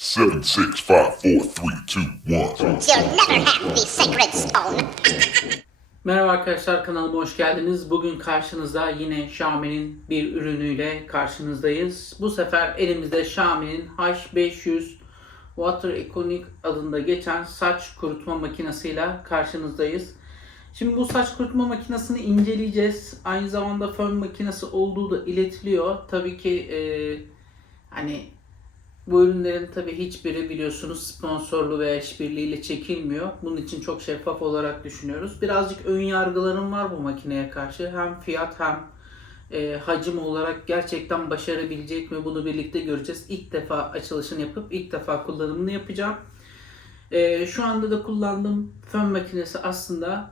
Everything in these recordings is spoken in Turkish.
Seven, six, five, four, three, two, one. You'll never have the sacred stone. Merhaba arkadaşlar kanalıma hoş geldiniz. Bugün karşınızda yine Xiaomi'nin bir ürünüyle karşınızdayız. Bu sefer elimizde Xiaomi'nin H500 Water Iconic adında geçen saç kurutma makinesiyle karşınızdayız. Şimdi bu saç kurutma makinesini inceleyeceğiz. Aynı zamanda fön makinesi olduğu da iletiliyor. Tabii ki e, hani bu ürünlerin tabii hiçbiri biliyorsunuz sponsorlu veya işbirliğiyle çekilmiyor. Bunun için çok şeffaf olarak düşünüyoruz. Birazcık ön yargılarım var bu makineye karşı. Hem fiyat hem e, hacim olarak gerçekten başarabilecek mi bunu birlikte göreceğiz. İlk defa açılışını yapıp ilk defa kullanımını yapacağım. E, şu anda da kullandığım fön makinesi aslında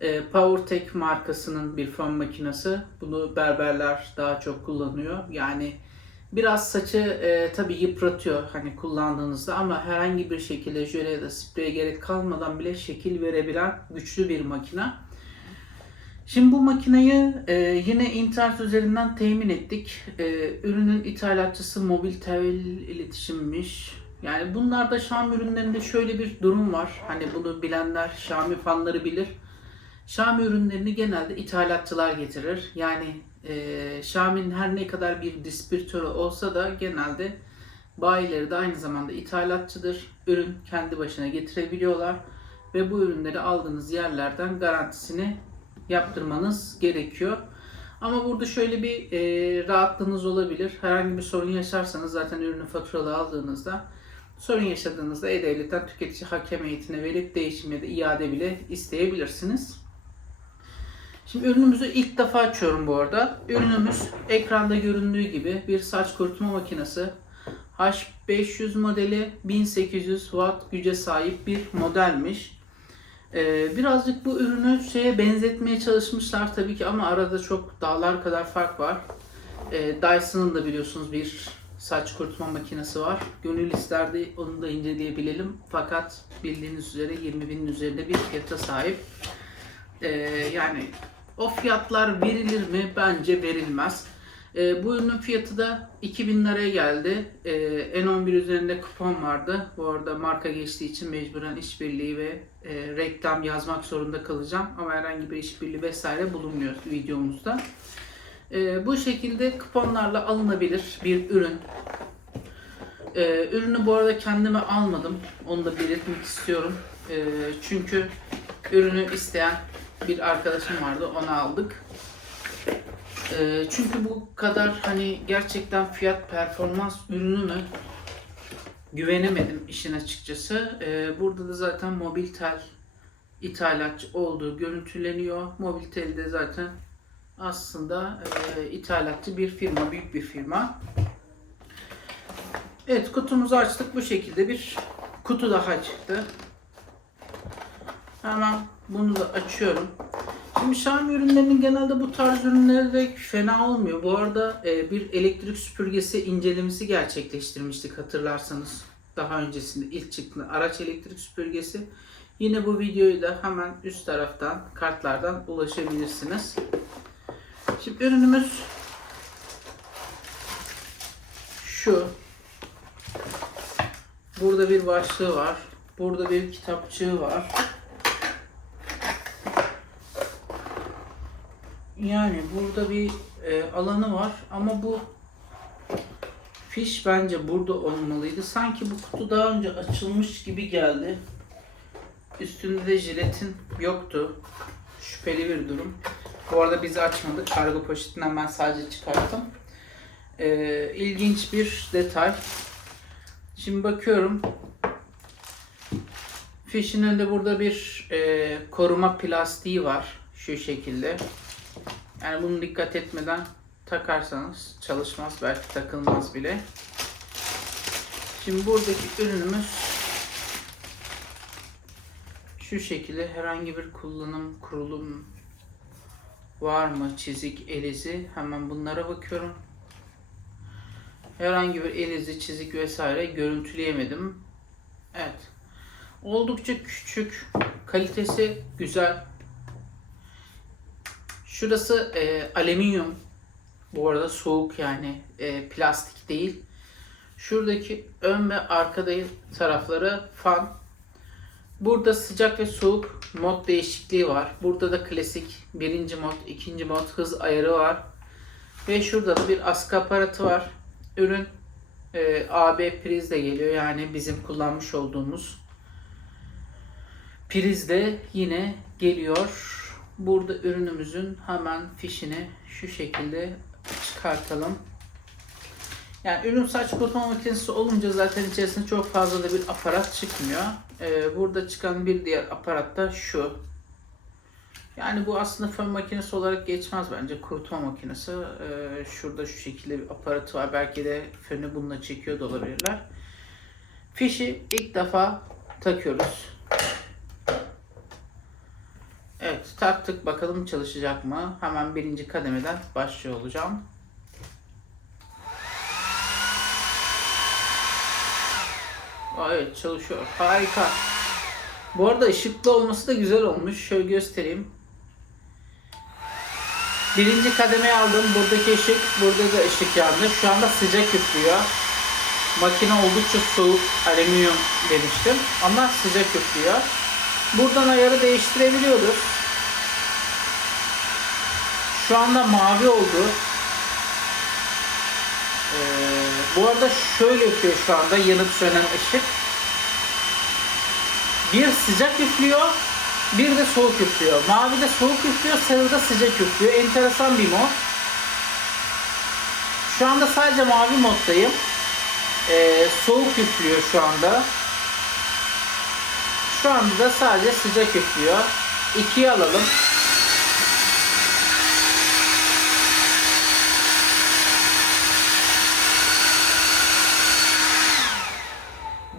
e, PowerTech markasının bir fön makinesi. Bunu berberler daha çok kullanıyor. Yani Biraz saçı e, tabii yıpratıyor hani kullandığınızda ama herhangi bir şekilde jöle ya da spreye gerek kalmadan bile şekil verebilen güçlü bir makine. Şimdi bu makineyi e, yine internet üzerinden temin ettik. E, ürünün ithalatçısı Mobiltel iletişimmiş. Yani bunlarda Xiaomi ürünlerinde şöyle bir durum var. Hani bunu bilenler, Xiaomi fanları bilir. Xiaomi ürünlerini genelde ithalatçılar getirir. Yani e, Xiaomi'nin her ne kadar bir distribütörü olsa da genelde bayileri de aynı zamanda ithalatçıdır. Ürün kendi başına getirebiliyorlar ve bu ürünleri aldığınız yerlerden garantisini yaptırmanız gerekiyor. Ama burada şöyle bir e, rahatlığınız olabilir. Herhangi bir sorun yaşarsanız zaten ürünü faturalı aldığınızda sorun yaşadığınızda E-Devlet'ten tüketici hakem heyetine verip değişim ya da iade bile isteyebilirsiniz. Şimdi ürünümüzü ilk defa açıyorum bu arada. Ürünümüz ekranda göründüğü gibi bir saç kurutma makinesi. H500 modeli 1800 watt güce sahip bir modelmiş. Ee, birazcık bu ürünü şeye benzetmeye çalışmışlar tabii ki ama arada çok dağlar kadar fark var. Ee, Dyson'ın da biliyorsunuz bir saç kurutma makinesi var. Gönül isterdi onu da inceleyebilelim. Fakat bildiğiniz üzere 20 binin üzerinde bir fiyata sahip. Ee, yani o fiyatlar verilir mi? Bence verilmez. Ee, bu ürünün fiyatı da 2000 liraya geldi. Ee, N11 üzerinde kupon vardı. Bu arada marka geçtiği için mecburen işbirliği ve e, reklam yazmak zorunda kalacağım. Ama herhangi bir işbirliği vesaire bulunmuyor videomuzda. Ee, bu şekilde kuponlarla alınabilir bir ürün. Ee, ürünü bu arada kendime almadım. Onu da belirtmek istiyorum. Ee, çünkü ürünü isteyen bir arkadaşım vardı. Onu aldık. Ee, çünkü bu kadar hani gerçekten fiyat performans ürünü mü güvenemedim işin açıkçası. Ee, burada da zaten Mobiltel ithalatçı olduğu görüntüleniyor. Mobiltel de zaten aslında e, ithalatçı bir firma, büyük bir firma. Evet kutumuzu açtık. Bu şekilde bir kutu daha çıktı. Hemen bunu da açıyorum. Şimdi Xiaomi ürünlerinin genelde bu tarz ürünleri de fena olmuyor. Bu arada e, bir elektrik süpürgesi incelemesi gerçekleştirmiştik hatırlarsanız. Daha öncesinde ilk çıktı araç elektrik süpürgesi. Yine bu videoyu da hemen üst taraftan kartlardan ulaşabilirsiniz. Şimdi ürünümüz şu. Burada bir başlığı var. Burada bir kitapçığı var. Yani burada bir e, alanı var ama bu fiş bence burada olmalıydı. Sanki bu kutu daha önce açılmış gibi geldi. Üstünde de jiletin yoktu. Şüpheli bir durum. Bu arada biz açmadık. Kargo poşetinden ben sadece çıkarttım. E, ilginç bir detay. Şimdi bakıyorum. Fişin önünde burada bir e, koruma plastiği var. Şu şekilde. Yani bunu dikkat etmeden takarsanız çalışmaz belki takılmaz bile. Şimdi buradaki ürünümüz şu şekilde herhangi bir kullanım kurulum var mı çizik elizi hemen bunlara bakıyorum. Herhangi bir elizi çizik vesaire görüntüleyemedim. Evet. Oldukça küçük. Kalitesi güzel. Şurası e, alüminyum. Bu arada soğuk yani e, plastik değil. Şuradaki ön ve arkada tarafları fan. Burada sıcak ve soğuk mod değişikliği var. Burada da klasik birinci mod, ikinci mod hız ayarı var. Ve şurada da bir askı aparatı var. Ürün e, AB priz de geliyor. Yani bizim kullanmış olduğumuz priz de yine geliyor. Burada ürünümüzün hemen fişini şu şekilde çıkartalım. Yani ürün saç kurutma makinesi olunca zaten içerisinde çok fazla da bir aparat çıkmıyor. Ee, burada çıkan bir diğer aparat da şu. Yani bu aslında fön makinesi olarak geçmez bence kurutma makinesi. Ee, şurada şu şekilde bir aparatı var. Belki de fönü bununla çekiyor da olabilirler. Fişi ilk defa takıyoruz. Taktık bakalım çalışacak mı? Hemen birinci kademeden başlıyor olacağım. Evet çalışıyor. Harika. Bu arada ışıklı olması da güzel olmuş. Şöyle göstereyim. Birinci kademeye aldım. Buradaki ışık, burada da ışık yandı. Şu anda sıcak üflüyor. Makine oldukça soğuk, alüminyum demiştim. Ama sıcak üflüyor. Buradan ayarı değiştirebiliyoruz. Şu anda mavi oldu. Ee, bu arada şöyle üflüyor şu anda yanıp sönen ışık. Bir sıcak üflüyor, bir de soğuk üflüyor. Mavi de soğuk üflüyor, sarı da sıcak üflüyor. Enteresan bir mod. Şu anda sadece mavi moddayım. Ee, soğuk üflüyor şu anda. Şu anda da sadece sıcak üflüyor. İkiye alalım.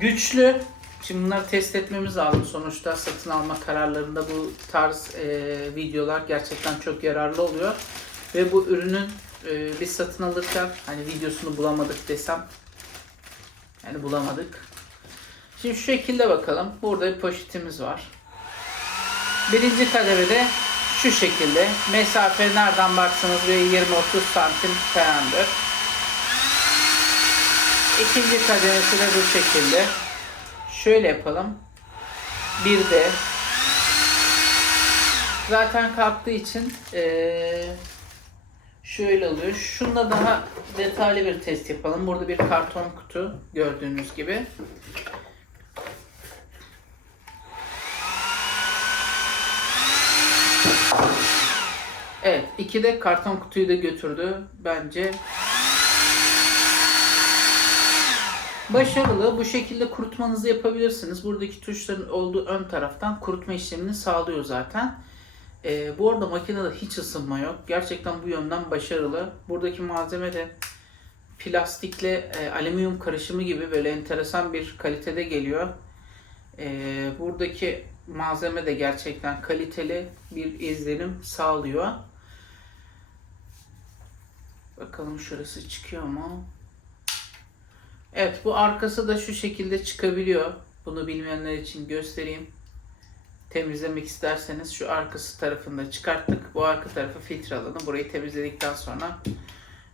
Güçlü. Şimdi bunları test etmemiz lazım. Sonuçta satın alma kararlarında bu tarz e, videolar gerçekten çok yararlı oluyor. Ve bu ürünün e, biz satın alırken hani videosunu bulamadık desem yani bulamadık. Şimdi şu şekilde bakalım. Burada bir poşetimiz var. Birinci kademede şu şekilde. Mesafe nereden baksanız bir 20-30 santim falandır. İkinci kademesi de bu şekilde. Şöyle yapalım. Bir de zaten kalktığı için eee, şöyle oluyor. Şunda daha detaylı bir test yapalım. Burada bir karton kutu gördüğünüz gibi. Evet, iki de karton kutuyu da götürdü. Bence başarılı. Bu şekilde kurutmanızı yapabilirsiniz. Buradaki tuşların olduğu ön taraftan kurutma işlemini sağlıyor zaten. Ee, bu arada makinede hiç ısınma yok. Gerçekten bu yönden başarılı. Buradaki malzeme de plastikle e, alüminyum karışımı gibi böyle enteresan bir kalitede geliyor. Ee, buradaki malzeme de gerçekten kaliteli bir izlenim sağlıyor. Bakalım şurası çıkıyor mu? Evet bu arkası da şu şekilde çıkabiliyor. Bunu bilmeyenler için göstereyim. Temizlemek isterseniz şu arkası tarafında çıkarttık. Bu arka tarafı filtre. Burayı temizledikten sonra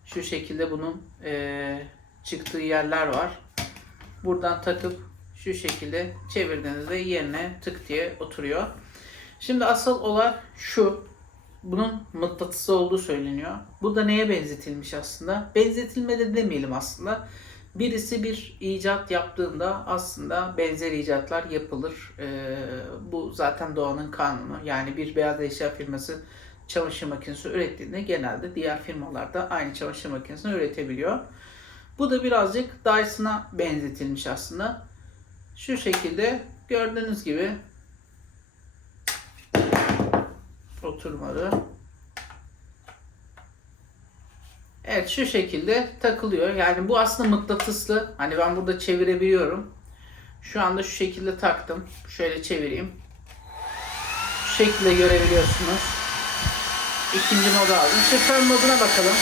şu şekilde bunun eee, çıktığı yerler var. Buradan takıp şu şekilde çevirdiğinizde yerine tık diye oturuyor. Şimdi asıl olay şu. Bunun mıknatısı olduğu söyleniyor. Bu da neye benzetilmiş aslında? Benzetilme de demeyelim aslında. Birisi bir icat yaptığında aslında benzer icatlar yapılır. Ee, bu zaten doğanın kanunu. Yani bir beyaz eşya firması çamaşır makinesi ürettiğinde genelde diğer firmalar da aynı çamaşır makinesini üretebiliyor. Bu da birazcık Dyson'a benzetilmiş aslında. Şu şekilde gördüğünüz gibi oturmadı. Evet şu şekilde takılıyor. Yani bu aslında mıknatıslı. Hani ben burada çevirebiliyorum. Şu anda şu şekilde taktım. Şöyle çevireyim. Şu şekilde görebiliyorsunuz. İkinci moda aldım. Fön moduna bakalım.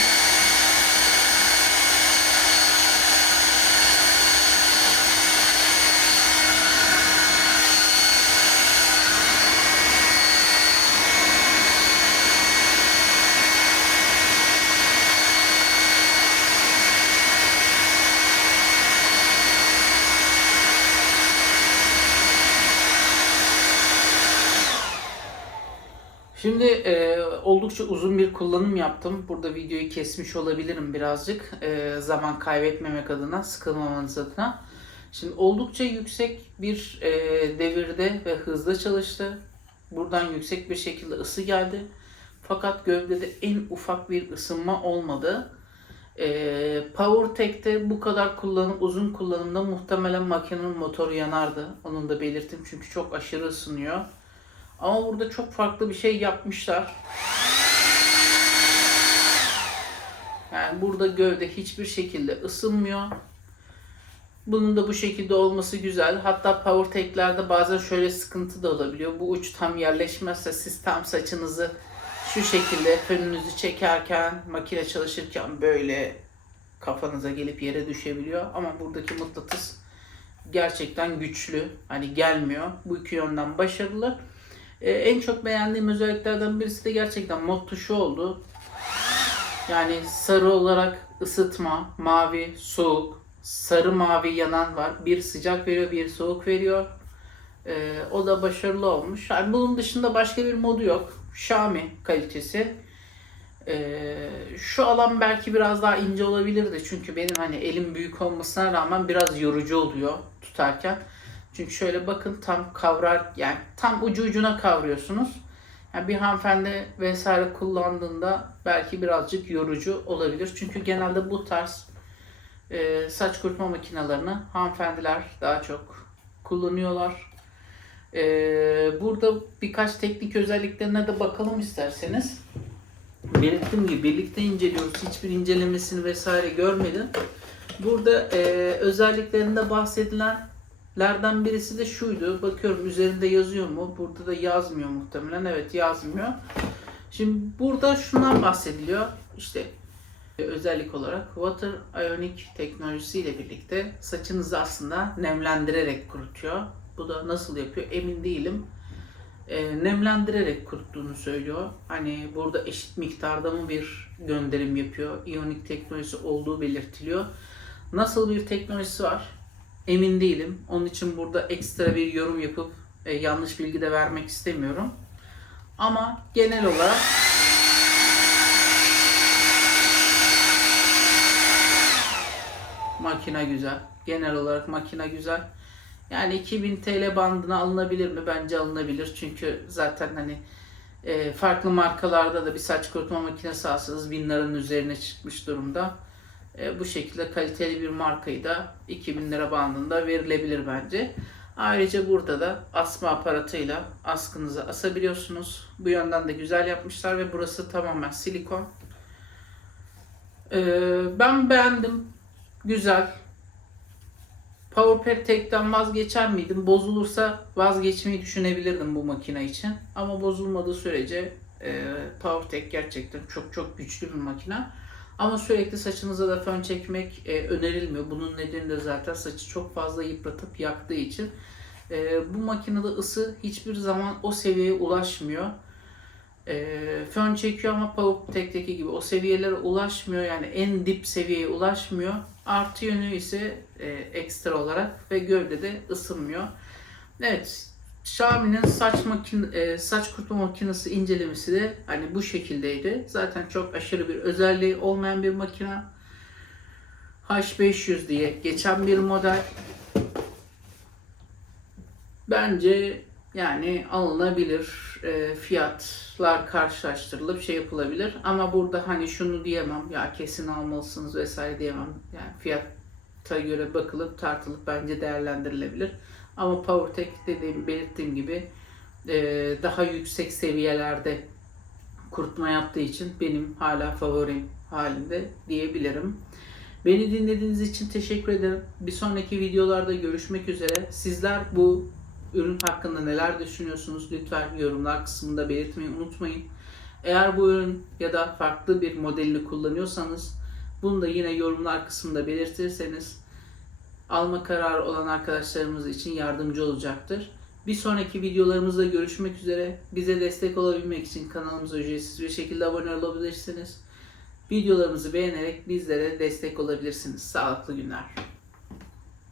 Şimdi e, oldukça uzun bir kullanım yaptım. Burada videoyu kesmiş olabilirim birazcık. E, zaman kaybetmemek adına, sıkılmamanız adına. Şimdi oldukça yüksek bir e, devirde ve hızda çalıştı. Buradan yüksek bir şekilde ısı geldi. Fakat gövdede en ufak bir ısınma olmadı. E, PowerTech'te bu kadar kullanım, uzun kullanımda muhtemelen makinenin motoru yanardı. Onun da belirttim çünkü çok aşırı ısınıyor. Ama burada çok farklı bir şey yapmışlar. Yani burada gövde hiçbir şekilde ısınmıyor. Bunun da bu şekilde olması güzel. Hatta PowerTech'lerde bazen şöyle sıkıntı da olabiliyor. Bu uç tam yerleşmezse siz tam saçınızı şu şekilde önünüzü çekerken, makine çalışırken böyle kafanıza gelip yere düşebiliyor. Ama buradaki mıknatıs gerçekten güçlü. Hani gelmiyor. Bu iki yönden başarılı. Ee, en çok beğendiğim özelliklerden birisi de gerçekten mod tuşu oldu. Yani sarı olarak ısıtma, mavi, soğuk, sarı mavi yanan var. Bir sıcak veriyor, bir soğuk veriyor. Ee, o da başarılı olmuş. Yani bunun dışında başka bir modu yok. Xiaomi kalitesi. Ee, şu alan belki biraz daha ince olabilirdi. Çünkü benim hani elim büyük olmasına rağmen biraz yorucu oluyor tutarken. Çünkü şöyle bakın tam kavrar yani tam ucu ucuna kavruyorsunuz. Yani bir hanımefendi vesaire kullandığında belki birazcık yorucu olabilir. Çünkü genelde bu tarz e, saç kurutma makinelerini hanımefendiler daha çok kullanıyorlar. E, burada birkaç teknik özelliklerine de bakalım isterseniz. Belirttiğim gibi birlikte inceliyoruz. Hiçbir incelemesini vesaire görmedim. Burada e, özelliklerinde bahsedilenlerden birisi de şuydu. Bakıyorum üzerinde yazıyor mu? Burada da yazmıyor muhtemelen. Evet yazmıyor. Şimdi burada şundan bahsediliyor. İşte e, özellik olarak Water Ionic teknolojisiyle birlikte saçınızı aslında nemlendirerek kurutuyor. Bu da nasıl yapıyor emin değilim. E, nemlendirerek kuruttuğunu söylüyor. Hani burada eşit miktarda mı bir gönderim yapıyor? İyonik teknolojisi olduğu belirtiliyor. Nasıl bir teknolojisi var? Emin değilim. Onun için burada ekstra bir yorum yapıp e, yanlış bilgi de vermek istemiyorum. Ama genel olarak makine güzel. Genel olarak makine güzel. Yani 2000 TL bandına alınabilir mi? Bence alınabilir. Çünkü zaten hani e, farklı markalarda da bir saç kurutma makinesi alsanız 1000 liranın üzerine çıkmış durumda. E, bu şekilde kaliteli bir markayı da 2000 lira bandında verilebilir bence. Ayrıca burada da asma aparatıyla askınızı asabiliyorsunuz. Bu yönden de güzel yapmışlar ve burası tamamen silikon. Ee, ben beğendim. Güzel. PowerPad Tech'ten vazgeçer miydim? Bozulursa vazgeçmeyi düşünebilirdim bu makine için. Ama bozulmadığı sürece e, PowerTech gerçekten çok çok güçlü bir makine. Ama sürekli saçınıza da fön çekmek e, önerilmiyor. Bunun nedeni de zaten saçı çok fazla yıpratıp yaktığı için. E, bu makinede ısı hiçbir zaman o seviyeye ulaşmıyor. E, fön çekiyor ama PowerTech'teki gibi o seviyelere ulaşmıyor. Yani en dip seviyeye ulaşmıyor. Artı yönü ise e, ekstra olarak ve gövdede ısınmıyor. Evet, Xiaomi'nin saç makin e, saç kurutma makinesi incelemesi de hani bu şekildeydi. Zaten çok aşırı bir özelliği olmayan bir makine. H500 diye geçen bir model. Bence yani alınabilir. E, fiyatlar karşılaştırılıp şey yapılabilir. Ama burada hani şunu diyemem ya kesin almalısınız vesaire diyemem. Yani fiyata göre bakılıp tartılıp bence değerlendirilebilir. Ama PowerTech dediğim belirttiğim gibi e, daha yüksek seviyelerde kurutma yaptığı için benim hala favorim halinde diyebilirim. Beni dinlediğiniz için teşekkür ederim. Bir sonraki videolarda görüşmek üzere. Sizler bu ürün hakkında neler düşünüyorsunuz? Lütfen yorumlar kısmında belirtmeyi unutmayın. Eğer bu ürün ya da farklı bir modelini kullanıyorsanız bunu da yine yorumlar kısmında belirtirseniz alma kararı olan arkadaşlarımız için yardımcı olacaktır. Bir sonraki videolarımızda görüşmek üzere. Bize destek olabilmek için kanalımıza ücretsiz bir şekilde abone olabilirsiniz. Videolarımızı beğenerek bizlere destek olabilirsiniz. Sağlıklı günler.